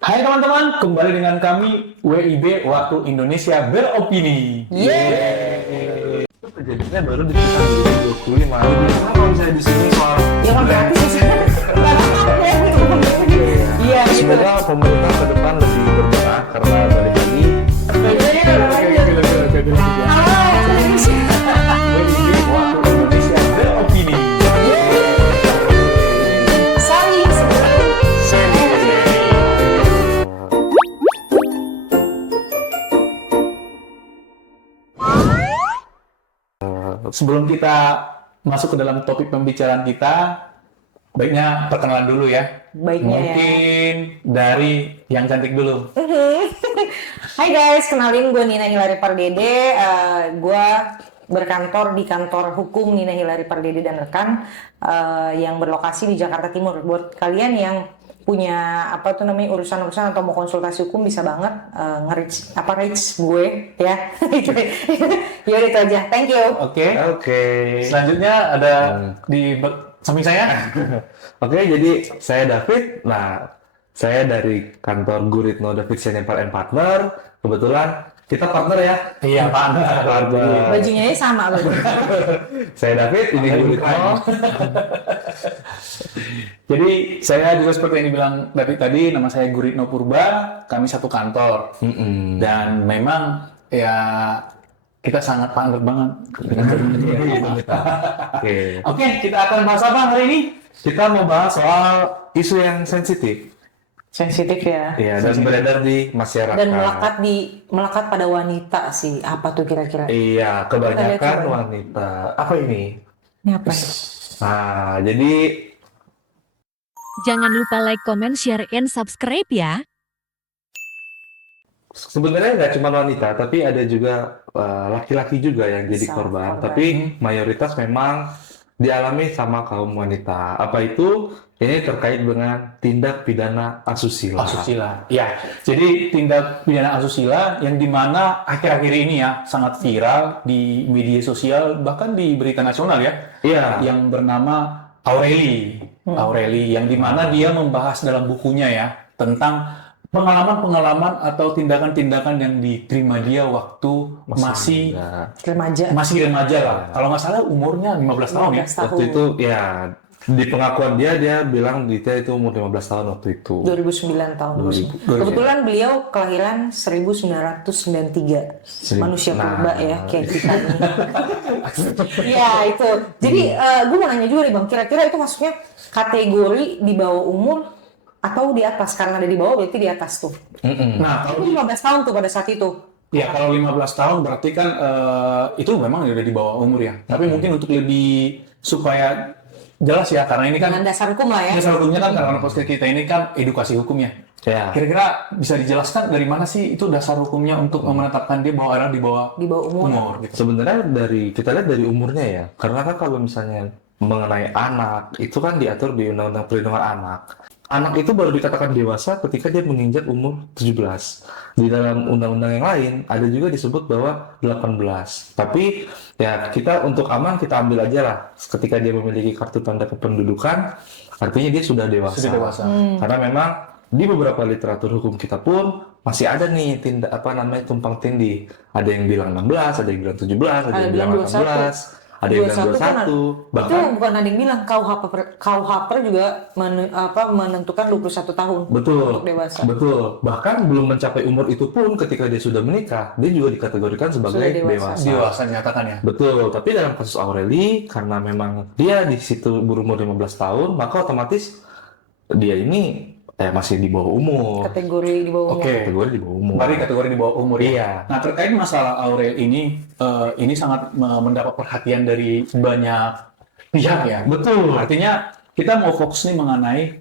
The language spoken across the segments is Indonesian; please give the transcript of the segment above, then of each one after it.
Hai teman-teman, kembali dengan kami WIB Waktu Indonesia Beropini. Yeay. Itu kejadiannya baru di tahun 2025. Biasanya kalau misalnya di sini soal Ya kan gratis ya. iya, semoga pemerintah ke depan lebih berbenah karena balik lagi WIB Waktu Indonesia Beropini. Sebelum kita masuk ke dalam topik pembicaraan kita, baiknya perkenalan dulu ya. Baiknya Mungkin dari yang cantik dulu. Hai guys, kenalin gue Nina Hilary Pardede. Gue berkantor di kantor hukum Nina Hilary Pardede dan rekan yang berlokasi di Jakarta Timur. Buat kalian yang punya urusan-urusan atau mau konsultasi hukum bisa banget reach gue ya. Ya itu aja. Thank you. Oke. Oke. Selanjutnya ada di samping saya. Oke, jadi saya David. Nah, saya dari kantor Guritno David Senior and Partner. Kebetulan kita partner ya. Iya, Pak. Partner. Bajunya sama baju. Saya David, ini Guritno. Jadi saya juga seperti yang dibilang David tadi, nama saya Guritno Purba, kami satu kantor. Dan memang ya kita sangat partner banget. Oke, kita akan bahas apa hari ini? Kita mau bahas soal isu yang sensitif. Sensitif ya. Iya, dan beredar di masyarakat. Dan melekat pada wanita sih. Apa tuh kira-kira? Iya, Kita kebanyakan lihat coba. wanita. Apa ini? Ini apa ya? Nah, jadi Jangan lupa like, comment, share, and subscribe ya. sebenarnya nggak cuma wanita, tapi ada juga laki-laki juga yang jadi Sama korban. korban. Tapi mayoritas memang dialami sama kaum wanita. Apa itu? Ini terkait dengan tindak pidana asusila. Asusila. Ya, jadi tindak pidana asusila yang dimana akhir-akhir ini ya sangat viral di media sosial bahkan di berita nasional ya, Iya. yang bernama Aureli, yang dimana dia membahas dalam bukunya ya tentang pengalaman-pengalaman atau tindakan-tindakan yang diterima dia waktu masih muda. Remaja. remaja lah. Kalau nggak salah umurnya 15 tahun ya. 15 tahun. Waktu itu ya di pengakuan dia bilang dia itu umur 15 tahun waktu itu. 2009 tahun. 2000. Kebetulan beliau kelahiran 1993. Manusia purba ya, kayak kita nih. Ya itu. Jadi gue mau nanya juga nih Bang, kira-kira itu maksudnya kategori di bawah umur atau di atas? Karena ada di bawah berarti di atas tuh. Nah, kalau Itu 15 tahun tuh pada saat itu. ya, kalau 15 tahun berarti kan itu memang udah di bawah umur ya. Tapi mungkin untuk lebih supaya jelas ya, karena ini kan Dengan dasar hukum lah ya. dasar hukumnya kan karena podcast kita ini kan edukasi hukumnya. Ya. Kira-kira bisa dijelaskan dari mana sih itu dasar hukumnya untuk menetapkan dia bahwa orang di bawah Di bawah umur. umur gitu. Sebenarnya kita lihat dari umurnya ya. Karena kan kalau misalnya mengenai anak, itu kan diatur di Undang-Undang Perlindungan Anak. Anak itu baru dikatakan dewasa ketika dia menginjak umur 17. Di dalam undang-undang yang lain ada juga disebut bahwa 18. Tapi ya kita untuk aman kita ambil aja lah ketika dia memiliki kartu tanda kependudukan, artinya dia sudah dewasa. Sudah dewasa. Karena memang di beberapa literatur hukum kita pun masih ada nih tumpang tindih. Ada yang bilang 16, ada yang bilang 17, ada yang bilang 18. Ada yang bilang 21, bahkan itu bukan ada yang bilang KUHP juga menentukan 21 tahun betul, untuk dewasa. betul. Bahkan belum mencapai umur itu pun ketika dia sudah menikah, dia juga dikategorikan sebagai Sudah dewasa. Dewasa nyatakan ya. Betul, tapi dalam kasus Aureli, karena memang dia di situ berumur 15 tahun, maka otomatis dia ini masih di bawah umur. Kategori di bawah umur. Oke. Kategori di bawah umur. Berarti kategori di bawah umur ya. Iya. Nah, terkait masalah Aurel ini sangat mendapat perhatian dari banyak pihak ya. Betul. Artinya kita mau fokus nih mengenai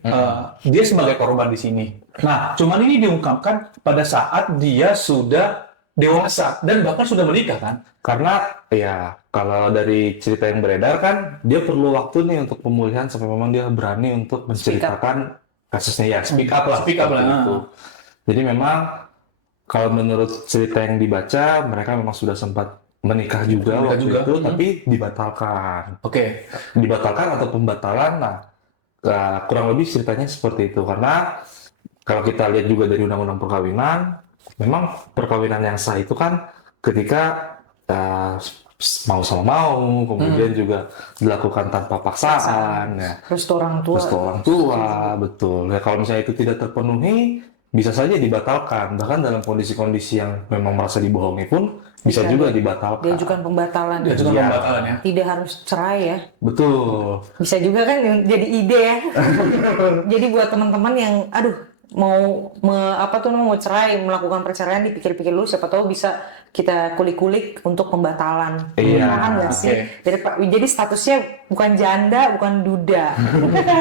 dia sebagai korban di sini. Nah, cuman ini diungkapkan pada saat dia sudah dewasa dan bahkan sudah menikah kan? Karena ya kalau dari cerita yang beredar kan dia perlu waktu nih untuk pemulihan sampai memang dia berani untuk menceritakan kasusnya ya speak up lah. Speak up lah. Itu. Jadi memang kalau menurut cerita yang dibaca mereka memang sudah sempat menikah juga waktu itu, tapi dibatalkan. Oke. Dibatalkan atau pembatalan, nah kurang lebih ceritanya seperti itu. Karena kalau kita lihat juga dari undang-undang perkawinan, memang perkawinan yang sah itu kan ketika mau sama mau, kemudian juga dilakukan tanpa paksaan, ya. Restu orang tua. Restu orang tua, betul. Ya kalau misalnya itu tidak terpenuhi, bisa saja dibatalkan. Bahkan dalam kondisi-kondisi yang memang merasa dibohongi pun bisa juga dibatalkan. Diajukan pembatalan. Diajukan Iya. pembatalan ya. Tidak harus cerai ya. Betul. Bisa juga kan jadi ide ya. Jadi buat teman-teman yang mau mau cerai, melakukan perceraian, dipikir-pikir dulu, siapa tahu bisa kita kulik-kulik untuk pembatalan. Iya, Paham nggak sih? Jadi statusnya bukan janda, bukan duda.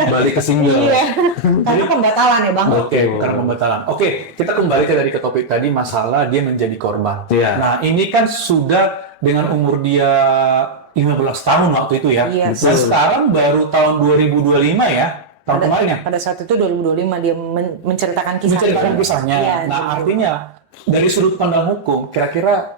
Balik ke single. Iya. Karena pembatalan ya, Bang. Oke, karena pembatalan. Oke, kita kembali ke topik tadi, masalah dia menjadi korban. Iya. Nah, ini kan sudah dengan umur dia 15 tahun waktu itu ya. Iya, Dan sekarang baru tahun 2025 ya. Tahun kemarin ya. Pada saat itu 2025 dia menceritakan kisahnya. Menceritakan kisahnya. Iya, Nah, artinya dari sudut pandang hukum, kira-kira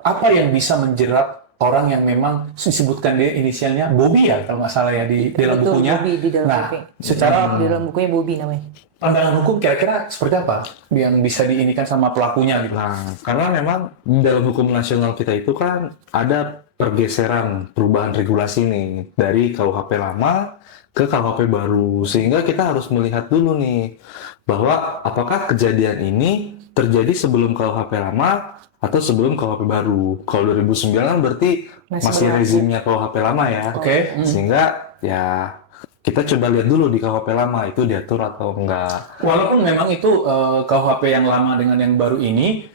apa yang bisa menjerat orang yang memang disebutkan dia inisialnya Bobby ya, kalau nggak salah ya di dalam Betul, bukunya. Bobby di dalam Nah, buku. secara Di dalam bukunya Bobby namanya. pandangan hukum kira-kira seperti apa yang bisa diinikan sama pelakunya gitu. Nah, karena memang dalam hukum nasional kita itu kan ada pergeseran perubahan regulasi nih dari KUHP lama ke KUHP baru, sehingga kita harus melihat dulu nih bahwa apakah kejadian ini terjadi sebelum KUHP lama atau sebelum KUHP baru. Kalau 2009 kan berarti masih berlaku. rezimnya KUHP lama ya. Oke. Sehingga ya kita coba lihat dulu di KUHP lama itu diatur atau enggak. Walaupun memang itu KUHP yang lama dengan yang baru ini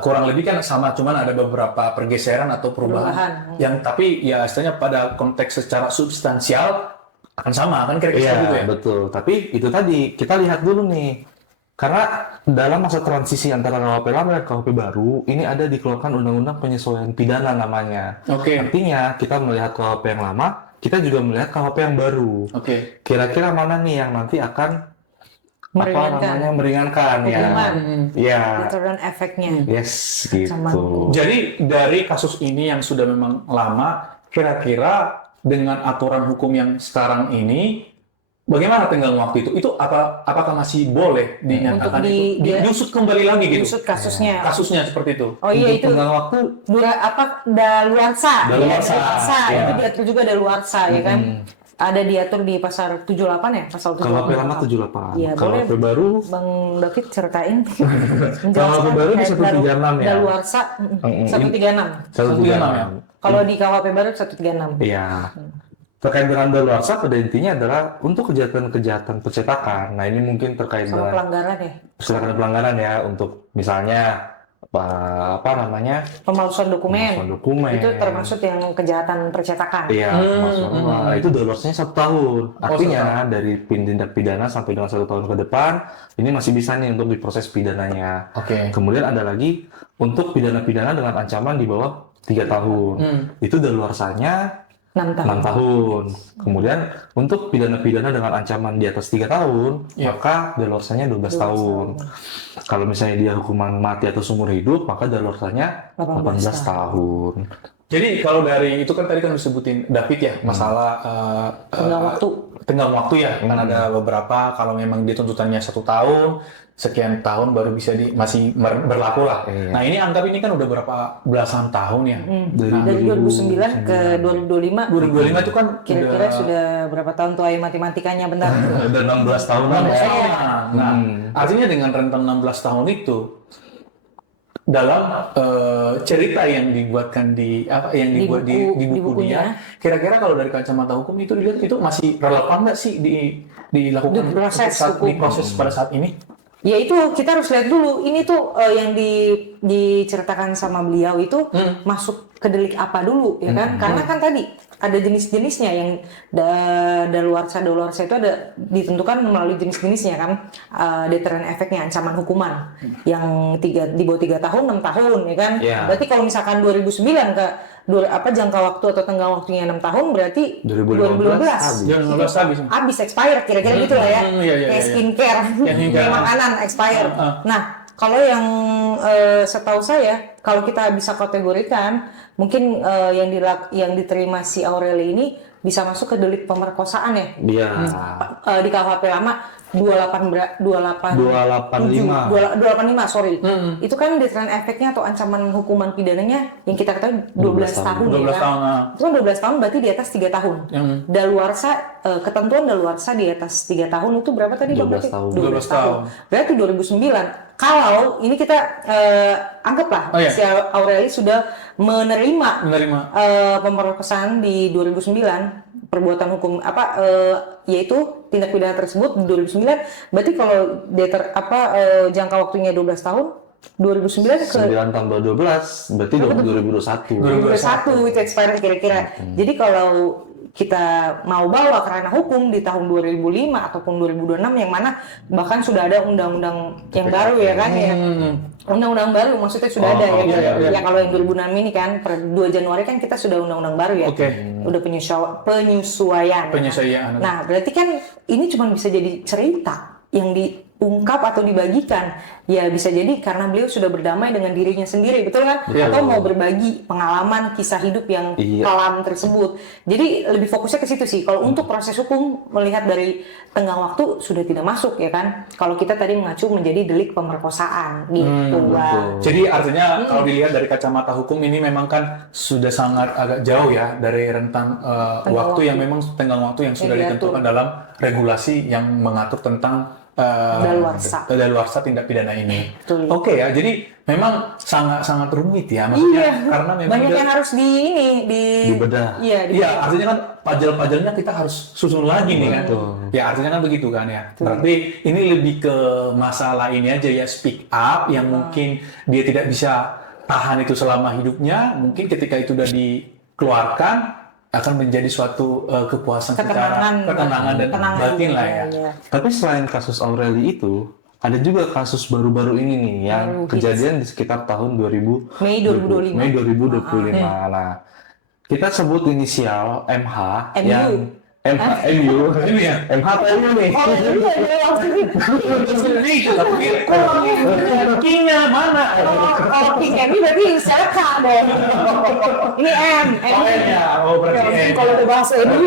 kurang lebih kan sama, cuman ada beberapa pergeseran atau perubahan. Yang tapi ya istilahnya pada konteks secara substansial akan sama kan kira-kira gitu ya. Betul. Tapi itu tadi kita lihat dulu nih. Karena dalam masa transisi antara KUHP lama dan KUHP baru, ini ada dikeluarkan Undang-Undang Penyesuaian Pidana namanya. Oke. Artinya kita melihat KUHP yang lama, kita juga melihat KUHP yang baru. Oke. Kira-kira mana nih yang nanti akan meringankan ya? Hukuman. Iya. Deterrent efeknya. Yes, Sama. gitu. Jadi dari kasus ini yang sudah memang lama, kira-kira dengan aturan hukum yang sekarang ini, bagaimana tenggang waktu itu? Itu apakah masih boleh dinyatakan Untuk itu? Diusut kembali lagi gitu? Diusut kasusnya. Kasusnya seperti itu. Oh iya, itu Tenggang waktu daluarsa. Daluarsa. Ya, Ya. itu diatur juga daluarsa ya kan. Ada diatur di pasal 78 ya, pasal 78. KUHP lama 78. Iya, KUHP boleh. baru Bang David ceritain. KUHP baru di 136 ya. Daluarsa 136. 136. Kalau di KUHP baru 136. Iya. Terkait dengan daluarsa pada intinya adalah untuk kejahatan-kejahatan percetakan. Nah, ini mungkin terkait Sama dengan pelanggaran ya. pelanggaran ya, untuk misalnya Pemalsuan dokumen. pemalsuan dokumen. Itu termasuk yang kejahatan percetakan. Iya, Nah, itu daluarsanya 1 tahun. Artinya dari tindak pidana sampai dengan 1 tahun ke depan, ini masih bisa nih untuk diproses pidananya. Oke. Kemudian ada lagi untuk pidana-pidana dengan ancaman di bawah 3 tahun. Itu daluarsanya 6 tahun. 6 tahun. Kemudian untuk pidana-pidana dengan ancaman di atas 3 tahun, maka daluarsanya 12 tahun. Kalau misalnya dia hukuman mati atau seumur hidup, maka daluarsanya 18 tahun. Jadi kalau dari itu kan tadi kan disebutin David ya, masalah tenggang waktu ya, kan ada beberapa kalau memang dia tuntutannya 1 tahun, sekian tahun baru bisa masih berlaku lah. Iya. Nah ini anggap ini kan udah berapa belasan tahun ya. Dari 2009 ke 2025. 2025 itu kan Kira-kira sudah berapa tahun tuh matematikanya bentar. Udah 16 tahunan ya. Nah, artinya dengan rentang 16 tahun itu dalam cerita yang dibuatkan dibuat di buku dia, kira-kira kalau dari kacamata hukum itu dilihat itu masih relevan nggak sih dilakukan Di proses di proses pada saat ini? Ya itu kita harus lihat dulu ini tuh yang diceritakan sama beliau itu masuk ke delik apa dulu ya kan? Karena kan tadi ada jenis-jenisnya yang daluarsa itu ada ditentukan melalui jenis-jenisnya kan, deterrent efeknya, ancaman hukuman yang di bawah 3 tahun 6 tahun ya kan. Berarti kalau misalkan 2009 ke jangka waktu atau tenggang waktunya 6 tahun berarti 2015 habis expired kira-kira gitu lah ya. Kayak skincare, kayak makanan expired. Nah, kalau yang setahu saya, kalau kita bisa kategorikan, mungkin yang diterima si Aureli ini bisa masuk ke delik pemerkosaan ya. Iya. Di KUHP lama 285, sorry. Itu kan deteran efeknya atau ancaman hukuman pidananya yang kita ketahui 12 tahun 12 ya kan? tahun. Itu kan 12 tahun berarti di atas 3 tahun. Daluarsa, ketentuan daluarsa di atas 3 tahun itu berapa tadi Bang? 12 tahun. 12 tahun. Berarti 2009. Kalau ini kita anggaplah si Aureli sudah menerima pemerkosaan di 2009, perbuatan hukum yaitu tindak pidana tersebut di 2009, berarti kalau jangka waktunya 12 tahun 2009 ke 9 tambah 12 berarti 2021 itu expired kira-kira. Jadi kalau kita mau bawa ke ranah hukum di tahun 2005 ataupun 2026 yang mana bahkan sudah ada undang-undang yang baru ya kan ya. Undang-undang baru maksudnya sudah ada ya. Ya kalau yang 2006 ini kan per 2 Januari kan kita sudah undang-undang baru ya. Udah penyesuaian. Nah, berarti kan ini cuma bisa jadi cerita yang diungkap atau dibagikan. Ya bisa jadi karena beliau sudah berdamai dengan dirinya sendiri, betul kan? Atau mau berbagi pengalaman kisah hidup yang kelam tersebut. Jadi lebih fokusnya ke situ sih. Kalau untuk proses hukum melihat dari tenggang waktu sudah tidak masuk ya kan. Kalau kita tadi mengacu menjadi delik pemerkosaan gitu. Jadi artinya kalau dilihat dari kacamata hukum ini memang kan sudah sangat agak jauh ya dari rentang waktu yang memang tenggang waktu yang sudah ditentukan dalam regulasi yang mengatur tentang daluarsa tindak pidana ini. Oke ya, jadi memang sangat rumit ya, maksudnya karena memang banyak yang harus dibedah. Iya, artinya kan pajal-pajalnya kita harus susun lagi nih kan. Ya artinya kan begitu kan ya. Berarti ini lebih ke masalah ini aja ya, speak up yang mungkin dia tidak bisa tahan itu selama hidupnya, mungkin ketika itu udah dikeluarkan akan menjadi suatu kepuasan ketenangan dan batin lah ya. Tapi selain kasus Aureli itu, ada juga kasus baru-baru ini nih yang kejadian di sekitar tahun Mei 2025. Nah, kita sebut inisial MH yang MU ya? MH atau MU nih? Kingnya mana? King MU berarti inisialnya K dong. Ini M. Berarti kalau udah bahas MU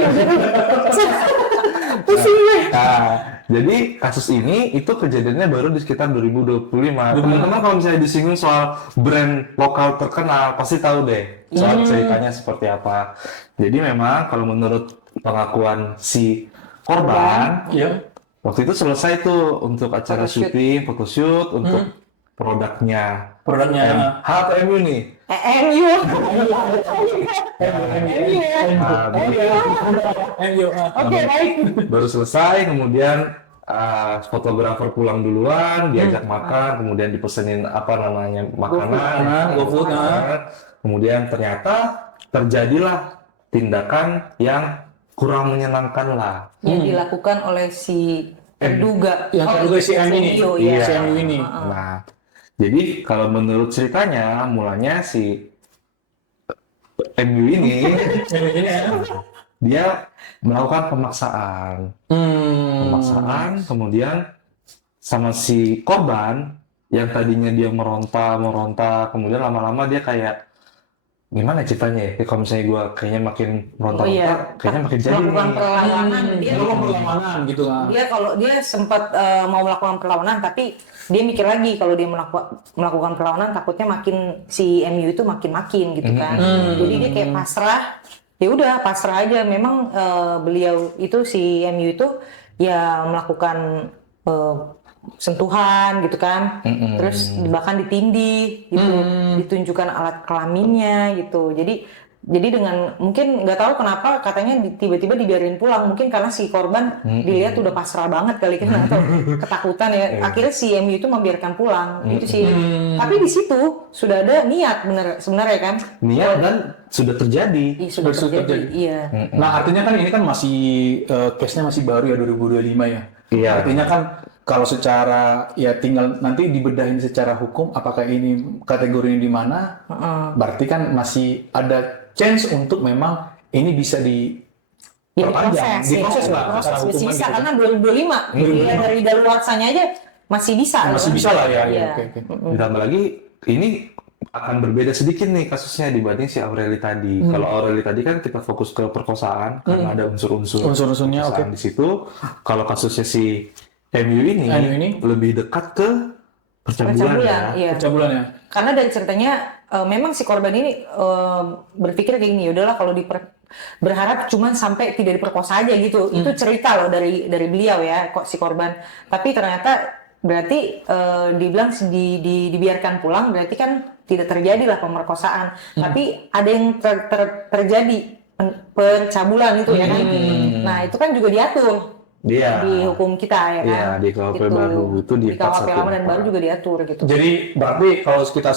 pusing gue. Jadi kasus ini itu kejadiannya baru di sekitar 2025. Teman-teman kalau misalnya disinggung soal brand lokal terkenal pasti tahu deh soal ceritanya seperti apa. Jadi memang kalau menurut pengakuan si korban, waktu itu selesai tuh untuk acara syuting, photoshoot untuk produknya MH atau MU nih? MU. Oke, baik. Baru selesai, kemudian fotografer pulang duluan, diajak makan, kemudian dipesenin makanan, GoFood. Kemudian ternyata terjadilah tindakan yang kurang menyenangkan lah. Yang dilakukan oleh si terduga. Si MU ini. Nah, jadi kalau menurut ceritanya, mulanya si MU ini dia melakukan pemaksaan, kemudian sama si korban yang tadinya dia meronta, kemudian lama-lama dia kayak gimana ceritanya ya? Kalau misalnya gue kayaknya makin meronta, kayaknya makin jadi melakukan perlawanan. Gitu kan. Dia kalau dia sempat mau melakukan perlawanan, tapi dia mikir lagi kalau dia melakukan perlawanan takutnya makin si MU itu makin gitu kan. Jadi dia kayak pasrah. Ya udah pasrah aja. Memang beliau itu si MU itu ya melakukan sentuhan gitu kan, terus bahkan ditindih gitu, ditunjukkan alat kelaminnya gitu. Jadi dengan mungkin nggak tahu kenapa katanya tiba-tiba dibiarin pulang, mungkin karena si korban dilihat udah pasrah banget kali kan atau ketakutan ya. Akhirnya si MU itu membiarkan pulang itu sih. Tapi di situ sudah ada niat sebenarnya kan? Niat dan sudah terjadi. Sudah terjadi. Iya. Nah artinya kan ini kan masih case-nya masih baru ya 2025 ya. Iya. Artinya kan kalau secara ya tinggal nanti dibedahin secara hukum apakah ini kategorinya di mana, berarti kan masih ada chance untuk memang ini bisa diproses lah secara hukum bisa gitu. Karena 2025 dari daluarsanya aja masih bisa lah ya. Oke. Ditambah lagi ini akan berbeda sedikit nih kasusnya dibanding si Aureli tadi. Kalau Aureli tadi kan kita fokus ke perkosaan karena ada unsur-unsurnya di di situ. Kalau kasusnya si MU ini MU ini? lebih dekat ke percabulan ya. Iya. Pencabulan ya. Karena dari ceritanya memang si korban ini berpikir kayak gini, yaudahlah kalau berharap cuman sampai tidak diperkosa aja gitu. Itu cerita loh dari beliau ya, kok si korban. Tapi ternyata berarti dibilang dibiarkan pulang, berarti kan tidak terjadilah pemerkosaan. Tapi ada yang terjadi pencabulan itu ya kan. Nah itu kan juga diatur. Iya. Di hukum kita ya kan. Iya, di KUHP baru itu di KUHP lama dan 414. baru juga diatur gitu. Jadi berarti kalau kita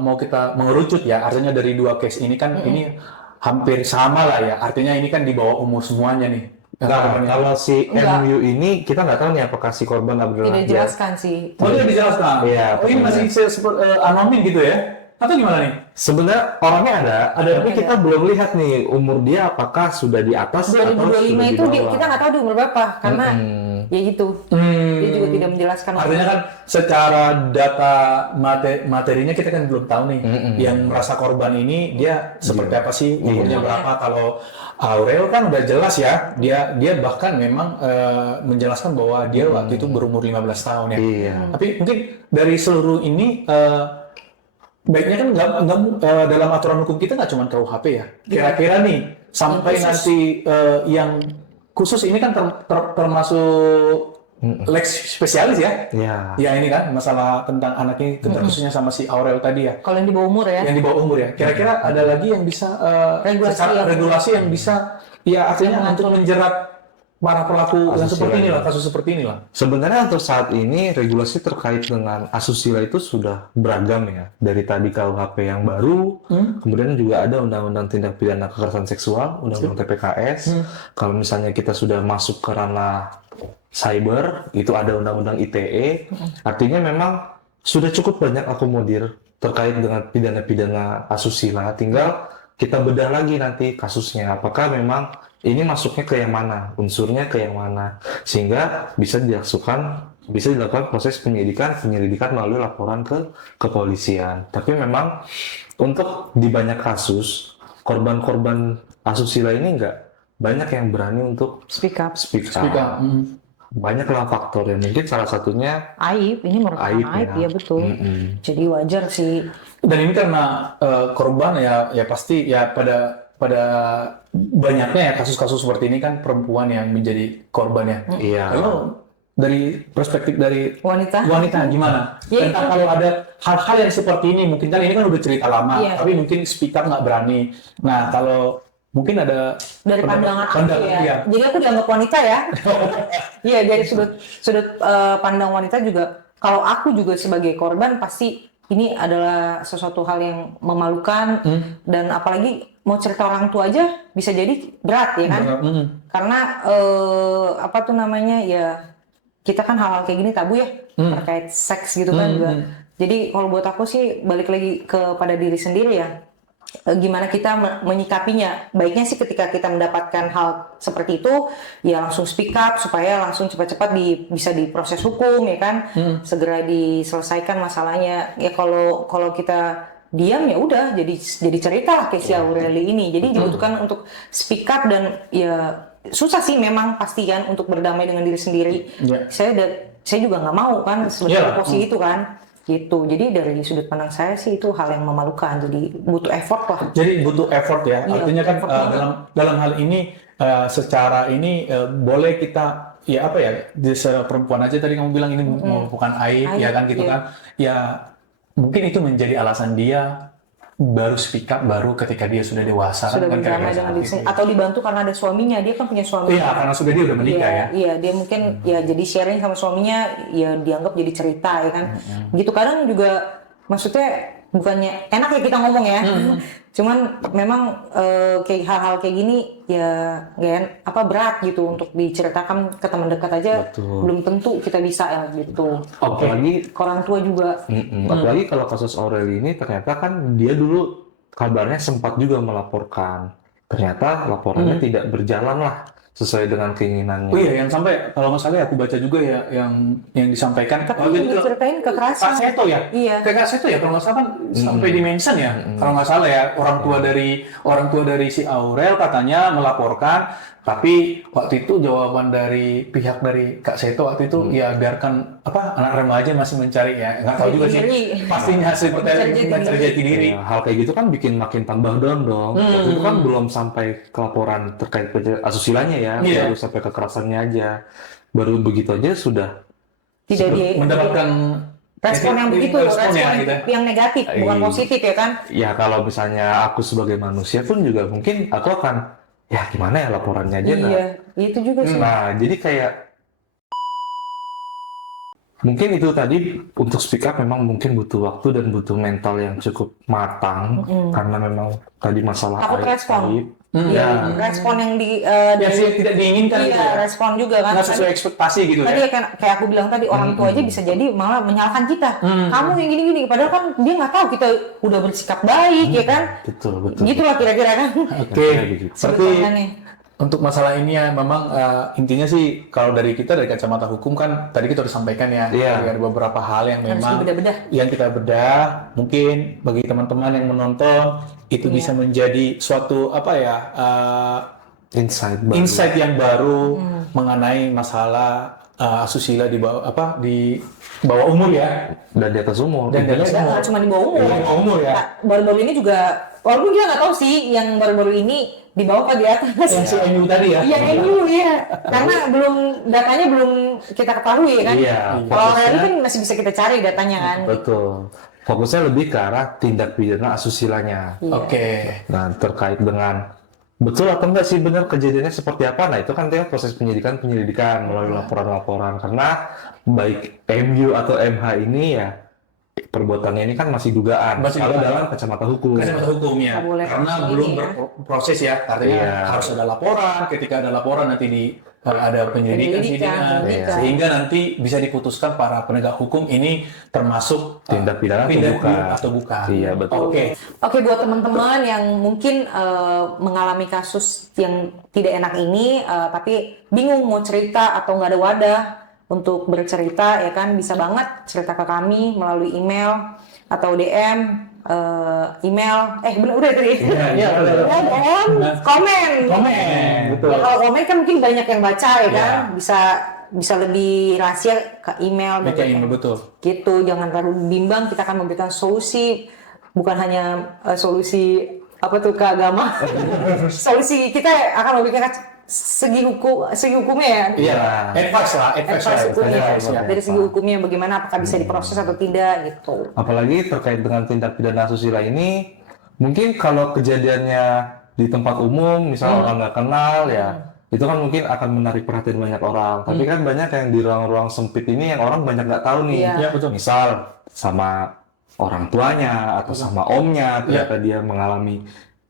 mau kita mengerucut ya, artinya dari dua case ini kan ini hampir sama lah ya. Artinya ini kan di bawah umur semuanya nih. Nah, kalau si Enggak. MU ini kita nggak tahu nih apakah si korban adalah Tidak dia. dijelaskan sih. Oh, itu dijelaskan. Iya, Oh, ini masih anonim gitu ya? Atau gimana nih? Sebenarnya orangnya ada, tapi kita belum lihat nih umur dia apakah sudah di atas atau sudah 2025 di itu bawah. kita nggak tahu di umur berapa karena ya gitu. Dia juga tidak menjelaskan. Artinya kan secara data materinya kita kan belum tahu nih. Yang merasa korban ini dia seperti apa sih, umurnya berapa. Kalau Aurel kan udah jelas ya, dia bahkan memang menjelaskan bahwa dia waktu itu berumur 15 tahun ya. Iya. Tapi mungkin dari seluruh ini baiknya kan dalam aturan hukum kita nggak cuma KUHP ya. Kira-kira nih sampai nanti yang khusus ini kan termasuk lex spesialis ya. Iya. Ya ini kan masalah tentang anak ini khususnya sama si Aurel tadi ya. Kalau yang di bawah umur ya. Yang di bawah umur ya. Kira-kira ada lagi yang bisa regulasi yang bisa ya artinya untuk menjerat para pelaku yang seperti inilah, kasus seperti inilah. Sebenarnya untuk saat ini regulasi terkait dengan asusila itu sudah beragam ya. Dari tadi KUHP yang baru, kemudian juga ada Undang-Undang Tindak Pidana Kekerasan Seksual, Undang-Undang TPKS. Kalau misalnya kita sudah masuk ke ranah cyber, itu ada Undang-Undang ITE. Artinya memang sudah cukup banyak akomodir terkait dengan pidana-pidana asusila. Tinggal kita bedah lagi nanti kasusnya. Apakah memang ini masuknya ke yang mana, unsurnya ke yang mana, sehingga bisa dilakukan proses penyelidikan melalui laporan ke kepolisian. Tapi memang untuk di banyak kasus korban-korban asusila ini nggak banyak yang berani untuk Speak up. speak up. Banyaklah faktor yang mungkin salah satunya Aib, ini merupakan aib ya betul. Jadi wajar sih. Dan ini karena korban ya pasti ya pada banyaknya ya kasus-kasus seperti ini kan perempuan yang menjadi korbannya. Iya. Lalu dari perspektif dari Wanita. gimana? Ya, Tentang kalau ada hal-hal yang seperti ini, mungkin kan ini kan udah cerita lama, Iya. tapi mungkin speak up nggak berani. Nah kalau mungkin ada Dari pandangan aku ya. iya. Jadi aku dianggap wanita ya. Iya, dari sudut pandang wanita juga. Kalau aku juga sebagai korban pasti ini adalah sesuatu hal yang memalukan dan apalagi mau cerita orang tua aja bisa jadi berat ya kan? Karena apa tuh namanya ya kita kan hal-hal kayak gini tabu ya terkait seks gitu kan juga. Jadi kalau buat aku sih balik lagi kepada diri sendiri ya. Gimana kita menyikapinya. Baiknya sih ketika kita mendapatkan hal seperti itu ya langsung speak up supaya langsung cepat-cepat bisa diproses hukum ya kan, segera diselesaikan masalahnya. Ya kalau kita diam ya udah jadi cerita lah kayak si Aureli ini. Jadi dibutuhkan untuk speak up dan ya susah sih memang pasti kan untuk berdamai dengan diri sendiri. Saya juga nggak mau kan sebenarnya posisi itu kan. Gitu. Jadi dari sudut pandang saya sih itu hal yang memalukan. Jadi butuh effort lah. Jadi butuh effort ya. Iya, Artinya kan effort banget. dalam hal ini secara ini boleh kita ya apa ya di perempuan aja tadi kamu bilang ini merupakan aib ya kan gitu iya. kan. Ya mungkin itu menjadi alasan dia baru speak up baru ketika dia sudah dewasa Sudah kan berdamai dengan diri sendiri. Atau dibantu karena ada suaminya. Dia kan punya suami. Iya, karena sudah dia udah menikah ya. Iya, dia mungkin ya jadi sharing sama suaminya, ya dianggap jadi cerita ya kan. Gitu kadang juga maksudnya bukannya enak ya kita ngomong ya. Cuman memang kayak hal-hal kayak gini ya berat gitu untuk diceritakan ke teman dekat aja. Betul. Belum tentu kita bisa ya gitu. Apalagi Ke orang tua juga. apalagi kalau kasus Aurel ini ternyata kan dia dulu kabarnya sempat juga melaporkan. Ternyata laporannya tidak berjalan lah sesuai dengan keinginannya. Oh iya, yang sampai kalau nggak salah ya aku baca juga ya yang disampaikan. Tapi diceritain kekerasan. Kak Seto ya? Iya. Kayak Kak Seto ya kalau nggak salah kan sampai dimention ya. Kalau nggak salah ya orang tua dari si Aurel katanya melaporkan Tapi waktu itu jawaban dari pihak dari Kak Seto waktu itu ya biarkan anak remaja masih mencari ya. Nggak tahu juga sih. Diri. Pastinya hasil mencari jati diri. Ya, hal kayak gitu kan bikin makin tambah down dong. Waktu itu kan belum sampai ke laporan terkait asusilanya ya, Iya. baru sampai kekerasannya aja. Baru begitu aja sudah Tidak mendapatkan respon yang begitu, respon gitu. yang negatif, bukan Iya. positif ya kan? ya kalau misalnya aku sebagai manusia pun juga mungkin aku akan ya gimana ya laporannya aja nah. Iya, itu juga sih. Nah, jadi kayak mungkin itu tadi untuk speak up memang mungkin butuh waktu dan butuh mental yang cukup matang karena memang tadi masalah Takut respon. Ya, Respon yang Ya sih tidak diinginkan gitu iya, ya. respon juga kan. Nggak sesuai ekspektasi gitu Tadi ya. kayak aku bilang tadi, orang tua aja bisa jadi malah menyalahkan kita. Kamu yang gini-gini, padahal kan dia nggak tahu kita udah bersikap baik ya kan. betul. Gitulah kira-kira kan. Oke. begitu. Berarti Sebutannya. untuk masalah ini ya memang intinya sih kalau dari kita dari kacamata hukum kan tadi kita udah sampaikan ya Iya. ada beberapa hal yang Harus memang dibedah-bedah. yang kita bedah mungkin bagi teman-teman yang menonton itu bisa menjadi suatu Insight baru. insight yang baru mengenai masalah asusila di bawah di bawah umur ya Dan di atas umur. dan di atas umur. Nggak cuma di bawah umur. Di bawah umur ya. Nah, baru-baru ini juga, walaupun dia nggak tahu sih yang baru-baru ini di bawah apa di atas. Yang si MU tadi ya. Iya, MU ya. Karena datanya belum kita ketahui kan. Iya, Kalau fokusnya- real kan masih bisa kita cari datanya kan. Betul. Fokusnya lebih ke arah tindak pidana asusilanya. Iya. Oke. Nah, terkait dengan betul atau enggak sih benar kejadiannya seperti apa? Nah, itu kan dia proses penyelidikan melalui laporan-laporan. Karena baik MU atau MH ini ya perbuatannya ini kan masih dugaan. Masih Kalau dugaan. dalam kacamata hukum. Kacamata hukumnya Nggak boleh karena ini belum ya. berproses ya artinya Iya. harus ada laporan ketika ada laporan nanti ada penyelidikan Penyelidikan. sehingga nanti bisa diputuskan para penegak hukum ini termasuk Tindak pidana atau bukan. atau bukan. Iya, betul. Oke. Oke, buat teman-teman yang mungkin mengalami kasus yang tidak enak ini, tapi bingung mau cerita atau nggak ada wadah untuk bercerita, ya kan, bisa banget cerita ke kami melalui email atau DM, email, udah tadi. Iya, udah. Ya, DM, komen. Betul. Ya, kalau komen kan mungkin banyak yang baca ya kan, bisa lebih rahasia ke email. Baca email, betul. Gitu, jangan terlalu bimbang, kita akan memberikan solusi, bukan hanya solusi apa tuh ke agama. Solusi kita akan memberikan segi hukumnya ya. Iya, advice lah. Hukumnya. Advice ya. Dari segi hukumnya bagaimana, apakah bisa diproses atau tidak gitu. Apalagi terkait dengan tindak pidana asusila ini, mungkin kalau kejadiannya di tempat umum, misal orang nggak kenal ya, itu kan mungkin akan menarik perhatian banyak orang. Tapi kan banyak yang di ruang-ruang sempit ini yang orang banyak nggak tahu nih. Iya. Ya, betul. Misal sama orang tuanya atau sama omnya, ternyata dia mengalami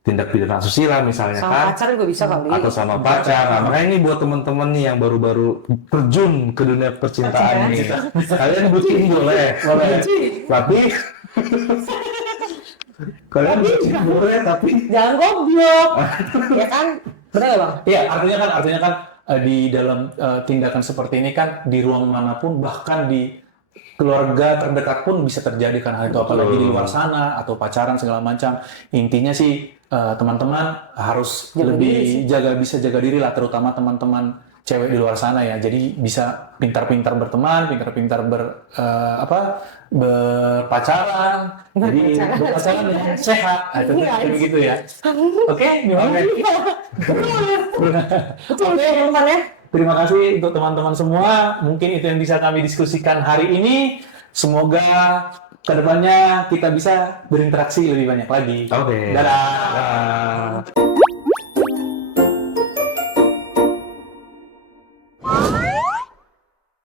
tindak pidana asusila misalnya Sama kan. pacar juga bisa kali. Atau sama pacar. Nah, makanya ini buat teman-teman nih yang baru-baru terjun ke dunia percintaan nih. Kalian bucin boleh. Tapi kalian bucin boleh tapi Jangan goblok. Ya kan? Benar nggak, Bang? Iya, artinya kan di dalam tindakan seperti ini kan di ruang manapun bahkan di keluarga terdekat pun bisa terjadi kan hal itu, apalagi di luar sana atau pacaran segala macam. Intinya sih teman-teman harus bisa jaga diri lah, terutama teman-teman cewek di luar sana ya. Jadi bisa pintar-pintar berteman, pintar-pintar berpacaran. Jadi berpacaran yang sehat. Itu kayak begitu ya. Oke, gimana? Betul, teman-teman ya. Terima kasih untuk teman-teman semua. Mungkin itu yang bisa kami diskusikan hari ini. Semoga kedepannya kita bisa berinteraksi lebih banyak lagi. Oke. Dadah.